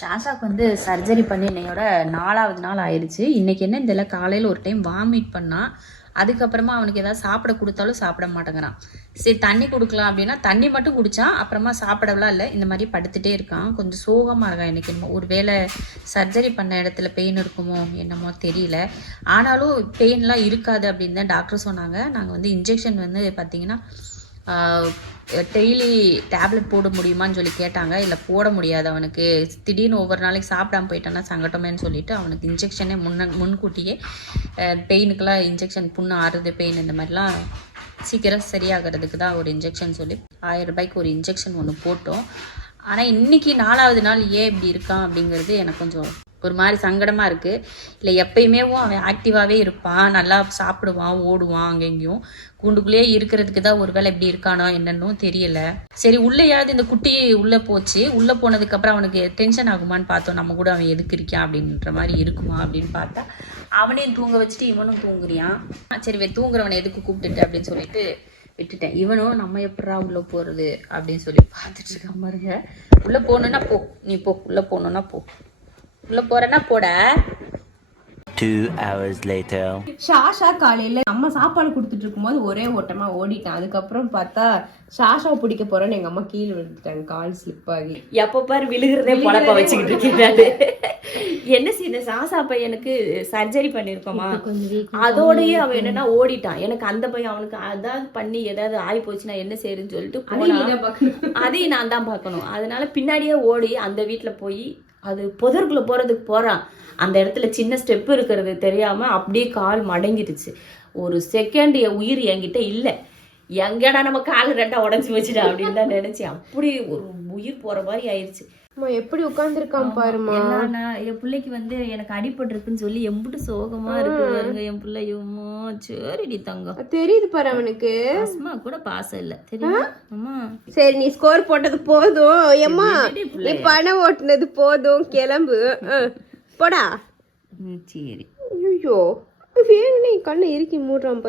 ஷாஷாக்கு வந்து சர்ஜரி பண்ணி இன்னையோட 4வது நாள் ஆயிடுச்சு. இன்றைக்கி என்ன தெரியல, காலையில் ஒரு டைம் வாமிட் பண்ணான். அதுக்கப்புறமா அவனுக்கு ஏதாவது சாப்பிட கொடுத்தாலும் சாப்பிட மாட்டேங்கிறான். சரி தண்ணி கொடுக்கலாம் அப்படின்னா தண்ணி மட்டும் குடித்தான். அப்புறமா சாப்பிடலாம் இல்லை, இந்த மாதிரி படுத்துகிட்டே இருக்கான். கொஞ்சம் சோகமாக இருக்கான். எனக்கு என்னமோ ஒரு வேளை சர்ஜரி பண்ண இடத்துல பெயின் இருக்குமோ என்னமோ தெரியல. ஆனாலும் பெயின்லாம் இருக்காது அப்படின்னு தான் டாக்டர் சொன்னாங்க. நாங்கள் வந்து இன்ஜெக்ஷன் வந்து பார்த்திங்கன்னா டெய்லி டேப்லெட் போட முடியுமான்னு சொல்லி கேட்டாங்க. இல்லை போட முடியாது, அவனுக்கு திடீர்னு ஒவ்வொரு நாளைக்கு சாப்பிடாம போயிட்டான்னா சங்கட்டமேன்னு சொல்லிவிட்டு அவனுக்கு இன்ஜெக்ஷனே முன்கூட்டியே பெயினுக்கெல்லாம் இன்ஜெக்ஷன், புண்ணு ஆறுது பெயின் இந்த மாதிரிலாம் சீக்கிரம் சரியாகிறதுக்கு தான் ஒரு இன்ஜெக்ஷன் சொல்லி 1000 ரூபாய்க்கு ஒரு இன்ஜெக்ஷன் ஒன்று போட்டோம். ஆனால் இன்றைக்கி 4வது நாள் ஏன் இப்படி இருக்கான் அப்படிங்கிறது எனக்கு கொஞ்சம் ஒரு மாதிரி சங்கடமாக இருக்குது. இல்லை எப்பயுமே அவன் ஆக்டிவாகவே இருப்பான், நல்லா சாப்பிடுவான், ஓடுவான், அங்கெங்கேயும் கூண்டுக்குள்ளேயே இருக்கிறதுக்கு தான் ஒரு வேளை இப்படி இருக்கானோ என்னன்னும் தெரியல. சரி உள்ளேயாவது இந்த குட்டி உள்ளே போச்சு. உள்ளே போனதுக்கப்புறம் அவனுக்கு டென்ஷன் ஆகுமான்னு பார்த்தோம். நம்ம கூட அவன் எதுக்கு இருக்கான் அப்படின்ற மாதிரி இருக்குமா அப்படின்னு பார்த்தா அவனையும் தூங்க வச்சுட்டு இவனும் தூங்குறியான். சரி தூங்குறவனை எதுக்கு கூப்பிட்டுட்டு அப்படின்னு சொல்லிட்டு விட்டுட்டேன். இவனும் நம்ம எப்படா உள்ளே போகிறது அப்படின்னு சொல்லி பார்த்துட்டு இருக்கான் பாருங்க. உள்ளே போகணுன்னா போ, நீ போ, உள்ளே போகணுன்னா போ, உள்ள போறேன்னா போட. 2 hours later. ஷாஷா காலையில அம்மா சாப்பாடு கொடுத்துட்டு இருக்கும்போது ஒரே ஓட்டமா ஓடிட்டான். அதுக்கப்புறம் பார்த்தா ஷாஷாவை பிடிக்க போறேன்னு எங்க அம்மா கீழே விழுந்துட்டாங்க, கால் ஸ்லிப் ஆகி. எப்ப பாரு விழுகிறதே பொழப்ப வச்சுக்கிட்டு இருக்கிறாரு. என்ன செய்ய, சாசா பையனுக்கு சர்ஜரி பண்ணிருக்கோமா, அதோடய அவன் என்னன்னா ஓடிட்டான். எனக்கு அந்த பையன் அவனுக்கு அதாவது பண்ணி ஏதாவது ஆகி போச்சுன்னா என்ன செய்யுன்னு சொல்லிட்டு அதையும் நான் தான் பார்க்கணும். அதனால பின்னாடியே ஓடி அந்த வீட்டுல போய் அது புதருக்குள்ள போறதுக்கு போறான். அந்த இடத்துல சின்ன ஸ்டெப் இருக்கிறது தெரியாம அப்படியே கால் மடங்கிடுச்சு. ஒரு செகண்ட் என் உயிர் என்கிட்ட இல்லை. எங்கடா நம்ம கால் 2 உடஞ்சி வச்சுட்டா அப்படின்னு தான் நினைச்சேன். அப்படி ஒரு உயிர் போற மாதிரி ஆயிடுச்சு. எப்படி உட்காந்துருக்கான் பாருமா. என் பிள்ளைக்கு வந்து எனக்கு அடிபட்டு இருக்குன்னு சொல்லி எம்பிட்டு சோகமா இருக்கு பாருங்க என் பிள்ளையுமோ. சரிடி தங்கம், தெரியுது பாரு அவனுக்கு. அம்மா கூட பாசம் இல்ல தெரியுமா அம்மா. சரி நீ ஸ்கோர் போட்டது போதும் ஏம்மா, நீ பணம் ஓட்டுனது போதும், கிளம்பு போடா. சரி. ஐயோ வேணுனே கண்ணை இறுக்கி மூடுறான்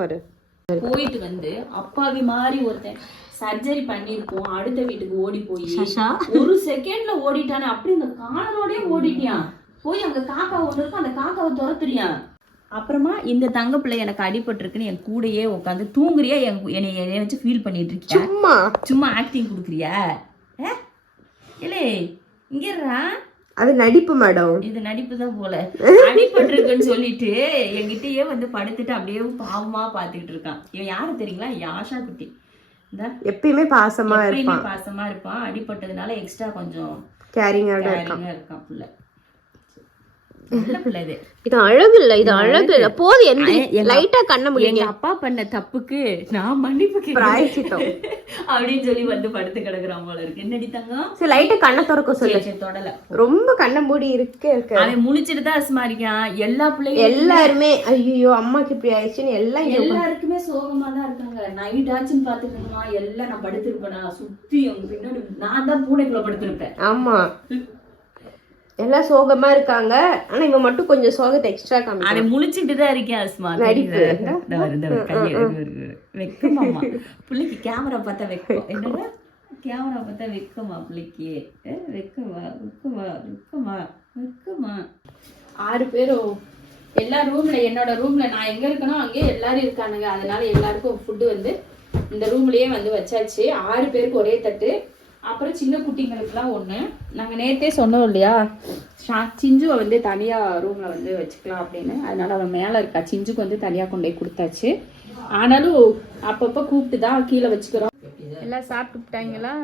பாரு. போயிட்டு வந்து அப்பாவி மாதிரி ஒருத்தன் சர்ஜரி பண்ணிருக்கோம், அடுத்த வீட்டுக்கு ஓடி போய் ஒரு செகண்ட்ல ஓடிட்டானே. அப்படி இந்த காலரோடய ஓடிட்டியான். போய் அங்க காக்கா ஒண்ணு இருக்கும், அந்த காக்காவை துரத்துறியான். அப்புறமா இந்த தங்க பிள்ளை எனக்கு அடிபட்டிருக்குன்னு என் கூடையே உட்காந்து தூங்குறியா, என்னை வச்சு ஃபீல் பண்ணிட்டு இருக்கியா, சும்மா ஆக்டிங் கொடுக்குறியா? இல்லே இங்கேறா, அது நடிப்பு மேடம். இது நடிப்பு தான் போல. அடிபட்டிருக்குன்னு சொல்லிட்டு என்கிட்டயே வந்து படுத்துட்டு அப்படியே பாவமா பாத்துக்கிட்டு இருக்கான். இவன் யாரு தெரியுங்களா? யாஷா குட்டி. எப்பயுமே பாசமா இருப்பான். அடிபட்டதுனால எக்ஸ்ட்ரா கொஞ்சம் கேரிங்கா இருக்கான் புள்ள. இது அழகு இல்ல, இது அழகு இல்ல. போது எந்த லைட்டா கண்ண முடியும். எங்க அப்பா பண்ண தப்புக்கு நான் மன்னிப்பு பிராயச்சித்தம் அப்படின்னு சொல்லி வந்து படுத்து கிடக்குறான் போல இருக்கு. என்னடி தங்கம், சரி லைட்டா கண்ணை திறக்க சொல்லு. தொடல, ரொம்ப கண்ண மூடி இருக்கு. அவன் முழிச்சிட்டு தான் அஸ்மாரிக்கான். எல்லா பிள்ளைங்க எல்லாருமே ஐயோ அம்மாக்கு இப்படி ஆயிடுச்சுன்னு எல்லாருக்குமே சோகமா தான் இருக்காங்க. நைட் ஆச்சுன்னு பாத்துக்கணுமா, எல்லாம் நான் படுத்திருப்பேனா சுத்தி அவங்க பின்னாடி நான் தான் பூனைக்குள்ள படுத்திருப்பேன். ஆமா எல்லாம் சோகமா இருக்காங்க. ஆனா இவன் மட்டும் கொஞ்சம் சோகத்தை எக்ஸ்ட்ரா காமி. அவன் முழிச்சுட்டு தான் இருக்கேன் அஸ்மா. நடிப்பு வெக்கமாமா பிள்ளைக்கு. கேமரா பார்த்தா வெக்கம். என்னடா கேமரா பார்த்தா வெக்கமா பிள்ளைக்கு? வெக்கமா 6 பேரும் எல்லா ரூம்ல, என்னோட ரூம்ல நான் எங்க இருக்கனோ அங்கே எல்லாரும் இருக்கானுங்க. அதனால எல்லாருக்கும் ஃபுட்டு வந்து இந்த ரூம்லயே வந்து வச்சாச்சு. 6 பேருக்கு ஒரே தட்டு. அப்புறம் சின்ன குட்டிங்களுக்குலாம் ஒன்று. நாங்கள் நேற்றே சொன்னோம் இல்லையா, சிஞ்சுவை வந்து தனியாக ரூமில் வந்து வச்சுக்கலாம் அப்படின்னு. அதனால அவன் மேலே இருக்கா. சிஞ்சுக்கு வந்து தனியாக கொண்டு போய் கொடுத்தாச்சு. ஆனாலும் அப்பப்போ கூப்பிட்டு தான் கீழே வச்சுக்கிறோம். எல்லாம் சாப்பிட்டுட்டாங்களா?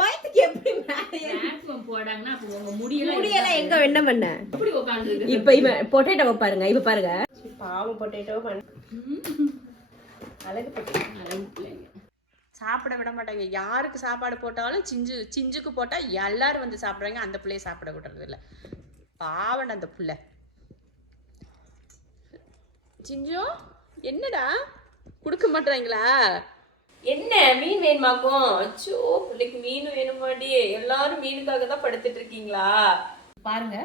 பயத்துக்கு எப்படி போடாங்கன்னா அப்போ உங்க முடியெல்லாம் எங்க என்ன பண்ண இப்படி உட்காந்து. இப்போ இவன் பொட்டேட்டோவை பாருங்க, இப்ப பாருங்க பாவம் பொட்டேட்டோ அழகு பிள்ளைங்க. சாப்பிட விட மாட்டாங்க. யாருக்கு சாப்பாடு போட்டாலும் சிஞ்சுக்கு போட்டால் எல்லாரும் வந்து சாப்பிட்றாங்க. அந்த பிள்ளைய சாப்பிட விடுறது இல்லை. பாவன் அந்த பிள்ளை. சிஞ்சு என்னடா கொடுக்க மாட்டாங்களா? என்ன மீன் வேணுமாக்கும்? அச்சோ பிள்ளைக்கு மீன் வேணுமாடி. எல்லாரும் மீனுக்காக தான் படுத்துட்டு இருக்கீங்களா? பாருங்க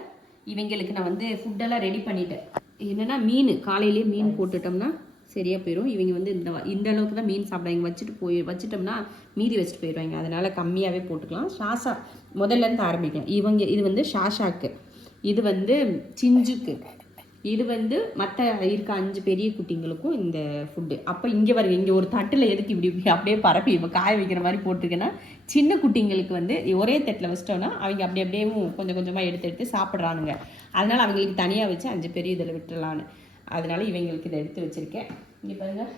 இவங்களுக்கு நான் வந்து ஃபுட்டெல்லாம் ரெடி பண்ணிட்டேன். என்னன்னா மீன் காலையிலேயே மீன் போட்டுட்டோம்னா சரியாக போயிடும். இவங்க வந்து இந்த அளவுக்கு தான் மீன் சாப்பிடுவாங்க. வச்சுட்டோம்னா மீதி வச்சுட்டு போயிடுவாங்க. அதனால் கம்மியாகவே போட்டுக்கலாம். ஷாஷா முதல்லேருந்து ஆரம்பிக்கலாம். இது வந்து ஷாஷாக்கு, இது வந்து சிஞ்சுக்கு, இது வந்து மற்ற இருக்க 5 பெரிய குட்டிங்களுக்கும் இந்த ஃபுட்டு. அப்போ இங்கே வருங்க, இங்கே ஒரு தட்டில் எதுக்கு இப்படி அப்படியே பரப்பி இப்போ காய வைக்கிற மாதிரி போட்டிருக்கேன்னா, சின்ன குட்டிங்களுக்கு வந்து ஒரே தட்டில் வச்சிட்டோன்னா அவங்க அப்படியே கொஞ்சம் கொஞ்சமாக எடுத்து சாப்பிட்றானுங்க. அதனால் அவங்களுக்கு தனியாக வச்சு 5 பெரிய இதில் விட்டுடலான்னு, அதனால இவங்களுக்கு இதை எடுத்து வச்சுருக்கேன். இங்கே பாருங்கள்,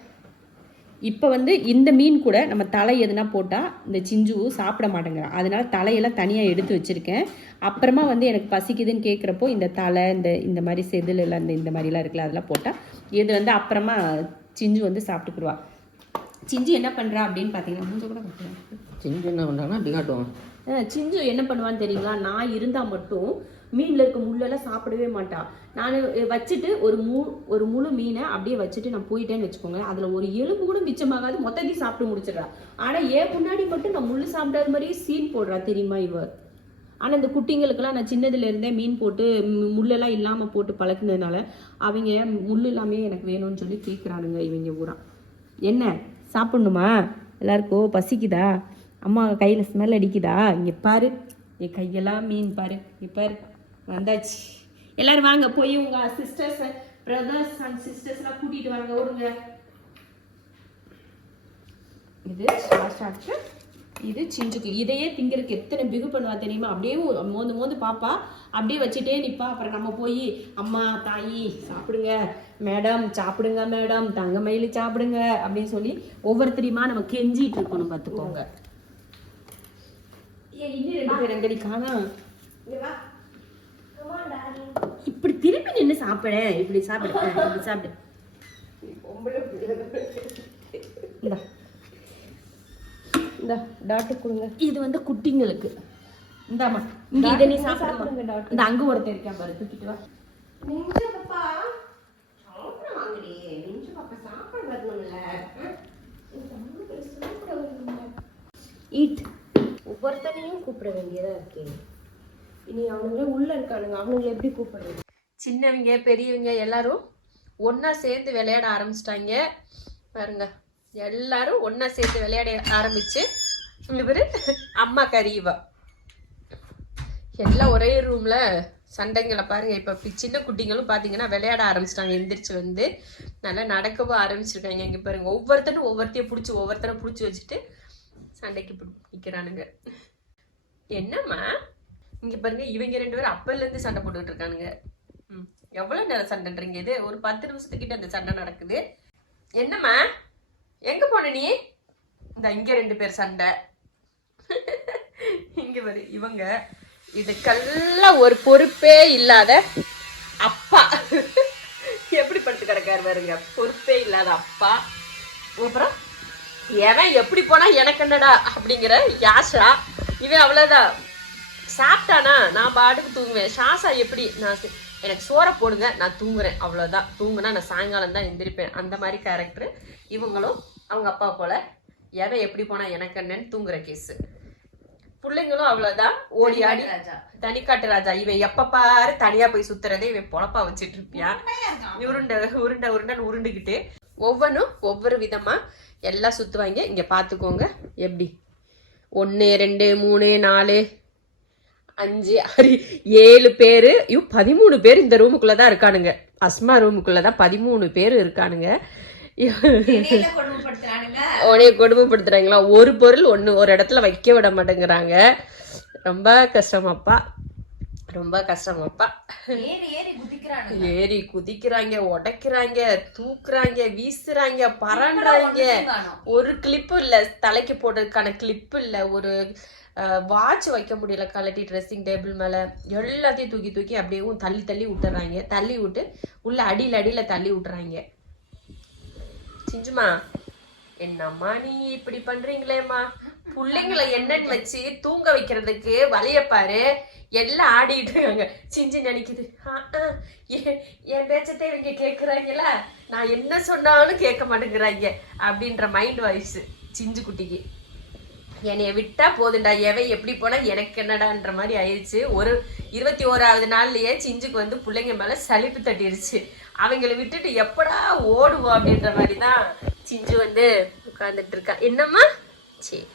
இப்போ வந்து இந்த மீன் கூட நம்ம தலை எதுனா போட்டால் இந்த சிஞ்சு சாப்பிட மாட்டேங்கிறான். அதனால தலையெல்லாம் தனியாக எடுத்து வச்சுருக்கேன். அப்புறமா வந்து எனக்கு பசிக்குதுன்னு கேட்குறப்போ இந்த தலை இந்த மாதிரி செதில் எல்லாம் இந்த மாதிரிலாம் இருக்குல்ல, அதெல்லாம் போட்டால் இது வந்து அப்புறமா சிஞ்சு வந்து சாப்பிட்டுக்குருவா. சிஞ்சு என்ன பண்ணுறா அப்படின்னு பார்த்தீங்கன்னா, கொஞ்சம் கூட சிஞ்சு என்ன பண்ணுறாங்கன்னா அப்படி காட்டுவாங்க. சிஞ்சு என்ன பண்ணுவான்னு தெரியுங்களா, நான் இருந்தால் மட்டும் மீனில் இருக்க முள்ளெல்லாம் சாப்பிடவே மாட்டான். நான் வச்சுட்டு ஒரு முழு மீனை அப்படியே வச்சுட்டு நான் போயிட்டேன்னு வச்சுக்கோங்க, அதில் ஒரு எலும்பு கூட மிச்சமாகாது, மொத்தத்தையும் சாப்பிட்டு முடிச்சிடுறா. ஆனால் ஏன் முன்னாடி மட்டும் நான் முள் சாப்பிடாத மாதிரியே சீன் போடுறா தெரியுமா இவ. ஆனால் இந்த குட்டிங்களுக்கெல்லாம் நான் சின்னதுலேருந்தே மீன் போட்டு முள்ளெல்லாம் இல்லாமல் போட்டு பழக்கினதுனால அவங்க முள் இல்லாமே எனக்கு வேணும்னு சொல்லி கேட்குறானுங்க இவங்க பூரா. என்ன சாப்பிட்ணுமா, எல்லாருக்கும் பசிக்குதா, அம்மா கையில் ஸ்மெல் அடிக்குதா, இங்கே பாரு என் கையெல்லாம் மீன் பாரு, இங்கே பாரு வந்தாச்சு. எல்லாரும் வாங்க, போய் உங்கள் சிஸ்டர்ஸ் பிரதர்ஸ் அண்ட் சிஸ்டர்ஸ்லாம் கூட்டிகிட்டு வாங்க, ஓடுங்க. இது ஷாஷாக்கு, இது சிஞ்சுக்கு. இதையே திங்கிறதுக்கு எத்தனை பிகு பண்ணுவா தெரியுமா, அப்படியே மோந்து பாப்பா, அப்படியே வச்சுட்டே நிற்பா. அப்புறம் நம்ம போய் அம்மா தாயி சாப்பிடுங்க மேடம், சாப்பிடுங்க மேடம், தங்க மயிலு சாப்பிடுங்க அப்படின்னு சொல்லி ஒவ்வொருத்தரையுமா நம்ம கெஞ்சிட்டு இருக்கணும் பார்த்துக்கோங்க. இன்னும் 2 பேர் எங்கடி காணா, இப்படி திருப்பி நின்று சாப்பிட, இப்படி சாப்பிடு, இப்படி சாப்பிடு. இந்த டாக்டர் கொடுங்க, இது வந்து குட்டிங்களுக்கு. இந்தாமா, இங்க இதை நீ சாப்பிடுங்க டாக்டர். இந்த அங்க ஒருத்தர் இருக்கேன் பாரு, தூக்கிட்டு வா. ஒவ்வொருத்தனையும் கூப்பிட வேண்டியதா இருக்கு. இனி அவனுங்களே உள்ள இருக்கானுங்க, அவனுங்களை எப்படி கூப்பிடுறது? சின்னவங்க பெரியவங்க எல்லாரும் ஒன்னா சேர்ந்து விளையாட ஆரம்பிச்சிட்டாங்க பாருங்க. எல்லாரும் ஒன்னா சேர்ந்து விளையாட ஆரம்பிச்சு இவரு அம்மா கறிவா எல்லாம் ஒரே ரூம்ல சண்டைங்களை பாருங்க. இப்ப சின்ன குட்டிங்களும் பாத்தீங்கன்னா விளையாட ஆரம்பிச்சிட்டாங்க. எந்திரிச்சு வந்து நல்லா நடக்கவும் ஆரம்பிச்சிருக்காங்க. இங்க பாருங்க, ஒவ்வொருத்தரும் ஒவ்வொருத்தரை பிடிச்சி வச்சுட்டு சண்டைக்கு நிக்கிறானுங்க. என்னம்மா இங்க பாருங்க, இவங்க 2 பேரும் அப்பல்ல இருந்து சண்டை போட்டுக்கிட்டு இருக்கானுங்க. எவ்வளவு நேரம் சண்டைன்றீங்க? இது ஒரு 10 நிமிஷத்துக்கிட்ட அந்த சண்டை நடக்குது. என்னம்மா எங்க போன நீ? இந்த இங்க 2 பேர் சண்டை. இங்க பாரு, இவங்க இதுக்கெல்லாம் ஒரு பொறுப்பே இல்லாத அப்பா எப்படி படுத்து கிடக்காரு பாருங்க, பொறுப்பே இல்லாத அப்பா. அப்புறம் எவன் எப்படி போனா எனக்கு என்னடா அப்படிங்கிற யாஷா. இவன் அவ்வளவுதான், சாப்பிட்டானா நான் பாட்டுக்கு தூங்குவேன். ஷாஷா எப்படி, நான் எனக்கு சோறை போடுங்க நான் தூங்குறேன், அவ்வளோதான். தூங்குனா நான் சாயங்காலம் தான் எந்திரிப்பேன், அந்த மாதிரி கேரக்டர். இவங்களும் அவங்க அப்பா போல எவன் எப்படி போனா எனக்கு என்னன்னு தூங்குற கேஸு. பிள்ளைங்களும் அவ்வளோதான், ஓடி ஆடி தனிக்காட்டு ராஜா. இவன் எப்ப பாரு தனியா போய் சுத்துறதே இவன் பொழப்பா வச்சுட்டு இருப்பியான். உருண்டைன்னு உருண்டுகிட்டு ஒவ்வொன்றும் ஒவ்வொரு விதமா எல்லாம் சுத்துவாங்க. இங்க பாத்துக்கோங்க எப்படி 1 2 3 4 5 6 7 பேரு, 13 பேர் இந்த ரூமுக்குள்ளதான் இருக்கானுங்க. அஸ்மா ரூமுக்குள்ளதான் 13 பேர் இருக்கானுங்க. உனைய கொடுமைப்படுத்துறாங்களா? ஒரு பொருள் ஒரு இடத்துல வைக்க விட மாட்டேங்கிறாங்க. ரொம்ப கஷ்டமாப்பா, ரொம்ப கஷ்டமாப்பா. ஏறி குதிக்கிறாங்க, உடைக்கிறாங்க, தூக்குறாங்க, வீசுறாங்க, பறன்றாங்க. ஒரு கிளிப்பு இல்ல, தலைக்கு போடுறதுக்கான கிளிப்பு இல்ல, ஒரு வாட்ச் வைக்க முடியல கலட்டி ட்ரெஸ்ஸிங் டேபிள் மேல. எல்லாத்தையும் தூக்கி அப்படியே தள்ளி விட்டுறாங்க. தள்ளி விட்டு உள்ள அடியில தள்ளி விட்டுறாங்க. சிஞ்சுமா, என்னம்மா நீ இப்படி பண்றீங்களேம்மா, பிள்ளைங்களை என்னன்னு வச்சு தூங்க வைக்கிறதுக்கு வழிய பாரு. எல்லாம் ஆடிட்டு இருக்காங்க. சிஞ்சு நினைக்குது, என் பேச்சத்தை இவங்க கேட்குறாங்களா, நான் என்ன சொன்னாலும் கேட்க மாட்டேங்கிறாங்க அப்படின்ற மைண்ட் வாய்ஸ் சிஞ்சு குட்டிக்கு. என்னைய விட்டா போதுண்டா, எவன் எப்படி போனா எனக்கு என்னடான்ற மாதிரி ஆயிடுச்சு. ஒரு 21வது நாள்லயே சிஞ்சுக்கு வந்து பிள்ளைங்க மேல சலிப்பு தட்டிடுச்சு. அவங்கள விட்டுட்டு எப்படா ஓடுவோம் அப்படின்ற மாதிரி தான் சிஞ்சு வந்து உட்கார்ந்துட்டு இருக்கா. என்னம்மா? சரி,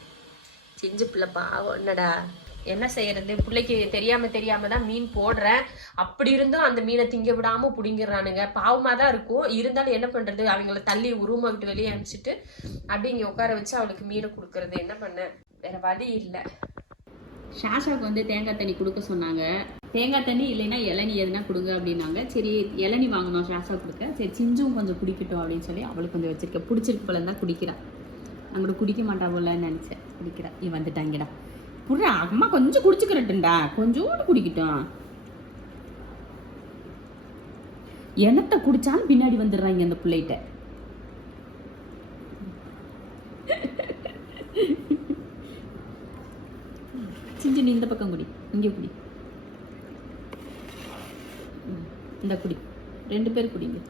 சிஞ்சு பிள்ளை பாவம். என்னடா என்ன செய்யறது, பிள்ளைக்கு தெரியாம தான் மீன் போடுறேன். அப்படி இருந்தும் அந்த மீனை திங்க விடாம புடிங்கிடுறானுங்க. பாவமா தான் இருக்கும். இருந்தாலும் என்ன பண்றது, அவங்கள தள்ளி ரூமை விட்டு வெளியே அனுப்பிச்சிட்டு அப்படி இங்க உட்கார வச்சு அவளுக்கு மீனை கொடுக்கறது. என்ன பண்ண, வேற வழி இல்லை. ஷாஷாவுக்கு வந்து தேங்காய் தண்ணி கொடுக்க சொன்னாங்க. தேங்காய் தண்ணி இல்லைன்னா இளநி எதுனா கொடுங்க அப்படின்னாங்க. சரி இளநி வாங்கணும் ஷாஷா கொடுக்க. சரி சிஞ்சும் கொஞ்சம் குடிக்கட்டும் அப்படின்னு சொல்லி அவளுக்கு கொஞ்சம் வச்சிருக்கேன். பிடிச்சிருக்கு போல தான் குடிக்கிறா. அங்கிட்ட குடிக்க மாட்டா போலன்னு நினச்சேன். குடிக்கிறா. வந்துட்டாங்கடா புறா. அம்மா கொஞ்சம் குடிச்சுக்கிறட்டுண்டா, கொஞ்சோண்டு குடிக்கட்டும். என்னத்தை குடிச்சாலும் பின்னாடி வந்துடுறாங்க அந்த பிள்ளைகிட்ட. சிஞ்சு நீ இந்த பக்கம் குடி, இங்கே குடி, இந்த குடி, 2 பேர் குடிங்க.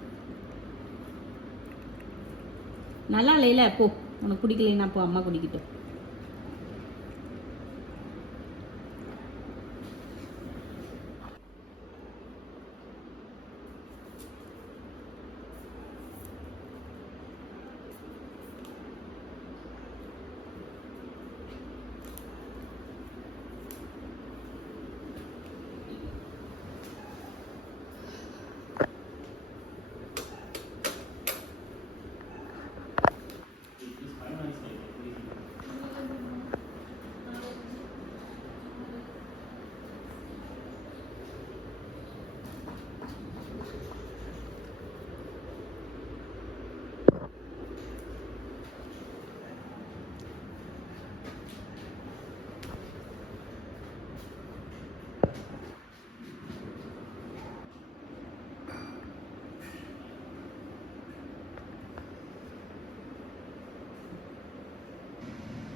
நல்லா இல்லையில போ, உனக்கு குடிக்கலைன்னா போ, அம்மா குடிக்கிட்டோம்.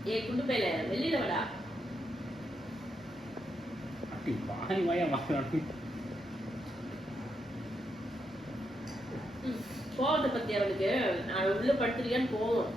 ஏ குண்டு பையில வெளியில வாடா. போவதை பத்தி அவளுக்கு நான் உள்ள படுத்துறியான்னு போவோம்.